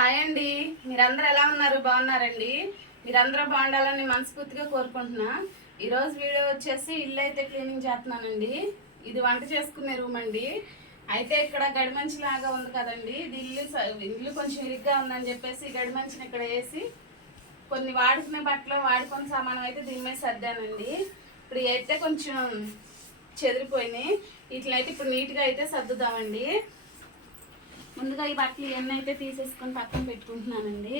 Hi అండి, మీరందరూ ఎలా ఉన్నారు? బాగున్నారండి? మీరందరూ బాగుండాలని మనస్ఫూర్తిగా కోరుకుంటున్నా. ఈరోజు వీడియో వచ్చేసి ఇల్లు అయితే క్లీనింగ్ చేస్తున్నానండి. ఇది వంట చేసుకునే రూమ్ అండి. అయితే ఇక్కడ గడిమంచి లాగా ఉంది కదండి, ఇది ఇల్లు కొంచెం ఇరుగ్గా ఉందని చెప్పేసి గడిమంచిని ఇక్కడ వేసి కొన్ని వాడుకునే బట్టలు వాడుకునే సామానం అయితే దీని మీద సర్దానండి. ఇప్పుడు అయితే కొంచెం చెదిరిపోయినాయి, వీటినైతే ఇప్పుడు నీట్గా అయితే సర్దుదామండి. ముందుగా ఈ బట్టలు ఇవన్నీ అయితే తీసేసుకొని పక్కన పెట్టుకుంటున్నానండి.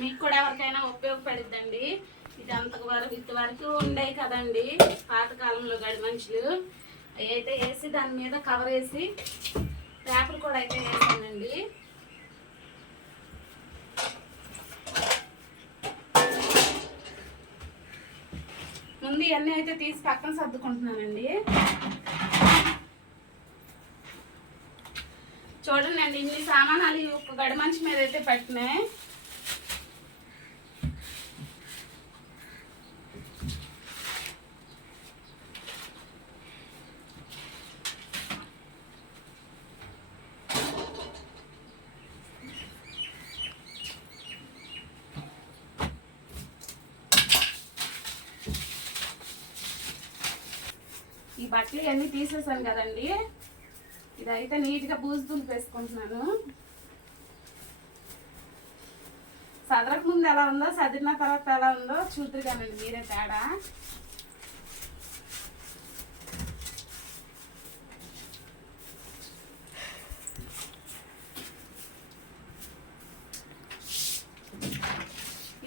మీకు కూడా ఎవరికైనా ఉపయోగపడుద్దండి. ఇది ఇంతవరకు ఉండేవి కదండి పాతకాలంలో గడి మనుషులు, అవి అయితే వేసి దాని మీద కవర్ వేసి పేపర్ కూడా అయితే వేసానండి. ముందు ఇవన్నీ అయితే తీసి పక్కన సర్దుకుంటున్నానండి. చూడండి అండి, ఇన్ని సామానాలు ఒక గడి మంచి మీద అయితే పెట్టినాయి. ఈ బట్టలు ఇవన్నీ తీసేసాను కదండి, ఇదైతే నీట్గా బూజు దులిపేసుకుంటున్నాను. సదరక ముందు ఎలా ఉందో సదిరిన తర్వాత ఎలా ఉందో చూద్దరు కానండి మీరే తేడా.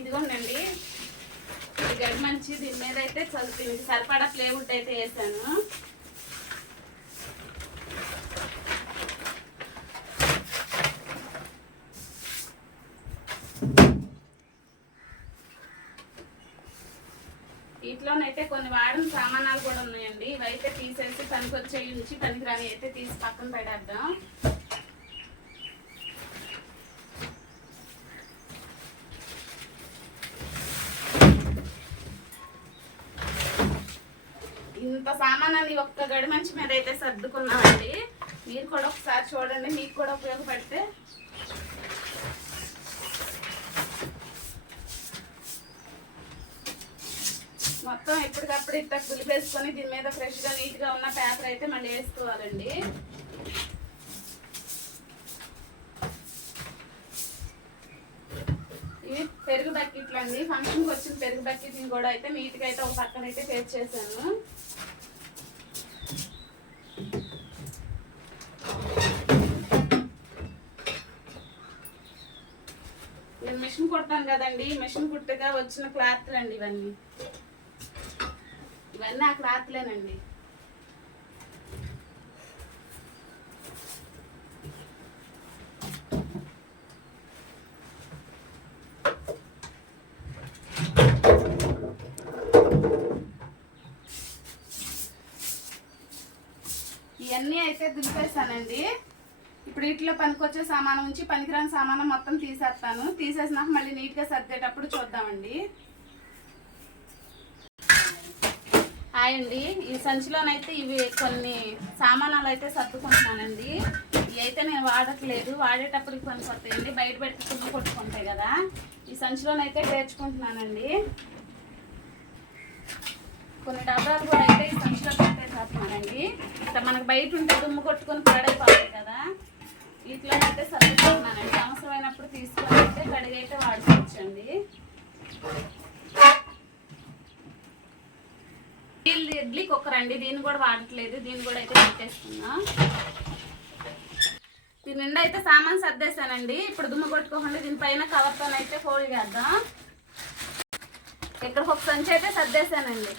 ఇదిగోండి, గడి మంచి దీని మీద అయితే దీనికి సరిపడా ప్లేవుడ్ అయితే వేసాను. వీటిలోనైతే కొన్ని వాడిన సామానాలు కూడా ఉన్నాయండి, ఇవైతే తీసేసి పనికొచ్చే నుంచి పనికిరాని అయితే తీసి పక్కన పెడేద్దాం. ఇంత సామానాన్ని ఒక్క గడి మంచి మీద అయితే సర్దుకున్నామండి. మీరు కూడా ఒకసారి చూడండి, మీకు కూడా ఉపయోగపడితే. మొత్తం ఎప్పటికప్పుడు ఇట్లా దులిపేసుకొని దీని మీద ఫ్రెష్గా నీట్గా ఉన్న పేపర్ అయితే మళ్ళీ వేసుకోవాలండి. ఇవి పెరుగు బకెట్లు అండి, ఫంక్షన్కి వచ్చిన పెరుగు బకెట్ని కూడా అయితే నీట్గా అయితే ఒక పక్కన అయితే పేస్ట్ చేశాను. నేను మిషన్ కుడతాను కదండి, మిషన్ కుట్టగా వచ్చిన క్లాత్లు అండి ఇవన్నీ ఆ క్లాత్లేనండి. ఇవన్నీ అయితే దులిపేస్తానండి. ఇప్పుడు వీటిలో పనికొచ్చే సామానం నుంచి పనికిరాని సామానం మొత్తం తీసేస్తాను. తీసేసినాక మళ్ళీ నీట్గా సర్దేటప్పుడు చూద్దామండి. హాయ్ అండి, ఈ సంచిలోనైతే ఇవి కొన్ని సామానాలు అయితే సర్దుకుంటున్నానండి. ఇవి అయితే నేను వాడట్లేదు, వాడేటప్పటికి పనికొస్తాయండి, బయట పెట్టి తుమ్ము కొట్టుకుంటాయి కదా. ఈ సంచిలోనైతే పేర్చుకుంటున్నానండి. కొన్ని డబ్బాలు కూడా అయితే ఈ సంచిలో పెట్టేసేస్తున్నానండి. ఇట్లా మనకు బయట ఉంటే దుమ్ము కొట్టుకొని పాడైపోతాయి కదా, వీటిలోనైతే సర్దుకుంటున్నానండి. అవసరమైనప్పుడు తీసుకొని అయితే కడిగి అయితే వాడుకోవచ్చండి. ఇడ్లీ కుక్కర్ అండి, దీన్ని కూడా వాడట్లేదు, దీన్ని కూడా అయితే పెట్టేసుకున్నా. దీని నిండా అయితే సామాన్ సర్దేశానండి. ఇప్పుడు దుమ్ము కొట్టుకోకుండా దీనిపైన కవర్తో అయితే ఫోల్డ్ చేద్దాం. ఇక్కడ ఒక సంచి అయితే సర్దేశానండి.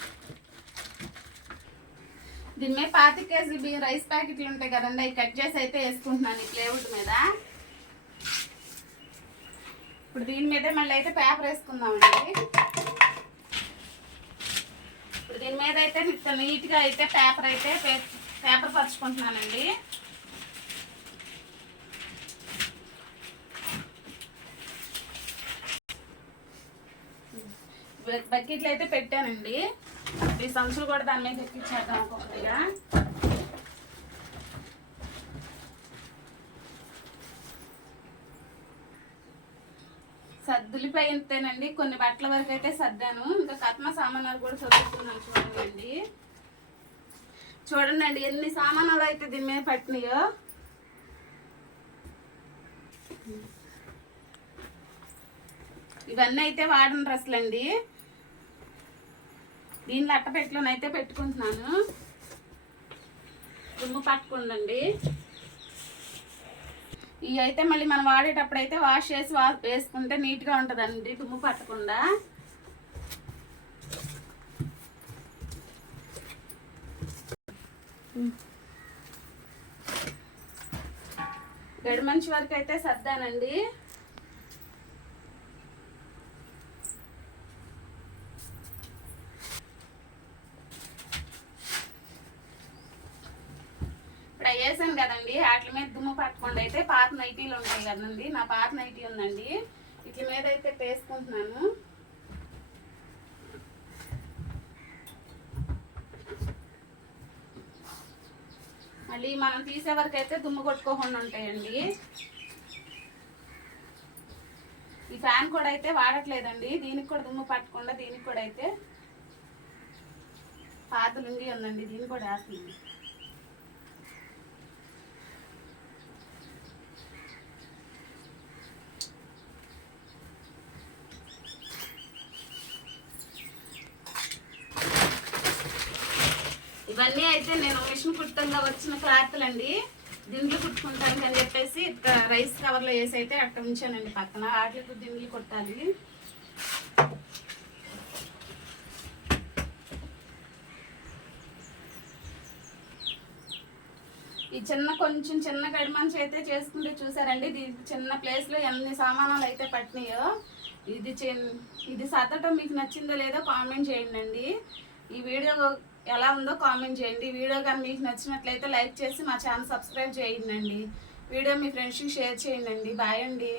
దీని మీద 25 కేజీ రైస్ ప్యాకెట్లు ఉంటాయి కదండి, అవి కట్ చేసి అయితే వేసుకుంటున్నాను ఈ ప్లేవుడ్ మీద. ఇప్పుడు దీని మీదే మళ్ళీ అయితే పేపర్ వేసుకుందామండి. ఇప్పుడు దీని మీద అయితే నీట్గా అయితే పేపర్ పరుచుకుంటున్నానండి. బకెట్లు అయితే పెట్టానండి. ఈ సంచులు కూడా దాని మీద ఎక్కించేద్దాం ఒక్కొక్కటిగా. సర్దులిపోయితేనండి కొన్ని బట్టల వరకు అయితే సర్దాను. ఇంకా కట్మ సామానాలు కూడా చదువుతున్నాను చూడండి. చూడండి ఎన్ని సామానాలు అయితే దీని మీద పట్టినాయో. ఇవన్నీ అయితే వాడిన డ్రెస్సులు అండి. దీనిలో అట్టపెట్టలోనైతే పెట్టుకుంటున్నాను. దుమ్ము పట్టుకుందండి. ఇవి అయితే మళ్ళీ మనం వాడేటప్పుడు అయితే వాష్ చేసి వేసుకుంటే నీట్గా ఉంటుందండి, దుమ్ము పట్టకుండా. గడి మంచి వరకు అయితే సర్దానండి. ఇప్పుడు వేసాను కదండి, వాటి మీద దుమ్ము పట్టకుండా అయితే పాత నైటీలు ఉంటాయి కదండి. నా పాత నైటీ ఉందండి, వీటి మీద అయితే వేసుకుంటున్నాను. మళ్ళీ మనం తీసే వరకు అయితే దుమ్ము కొట్టుకోకుండా ఉంటాయండి. ఈ ఫ్యాన్ కూడా అయితే వాడట్లేదండి, దీనికి కూడా దుమ్ము పట్టకుండా. దీనికి కూడా అయితే పాత లుంగి ఉందండి, దీన్ని కూడా వేస్తుంది. ఇవన్నీ అయితే నేను మిషన్ కుట్టంగా వచ్చిన క్లాత్లు అండి, దిండ్లు కుట్టుకుంటాను అని చెప్పేసి రైస్ కవర్లో వేసి అయితే అక్కడ ఉంచానండి పక్కన. వాటికి దిండ్లు కుట్టాలి. ఈ కొంచెం చిన్న గడిమంచి అయితే చేసుకుంటే చూసారండి, దీనికి చిన్న ప్లేస్లో ఎన్ని సామానాలు అయితే పట్టినాయో. ఇది సర్దటం మీకు నచ్చిందో లేదో కామెంట్ చేయండి. ఈ వీడియో ఎలా ఉందో కామెంట్ చేయండి. వీడియో కానీ మీకు నచ్చినట్లయితే లైక్ చేసి మా ఛానల్ సబ్స్క్రైబ్ చేయండి. వీడియో మీ ఫ్రెండ్స్కి షేర్ చేయండి. బాయ్ అండి.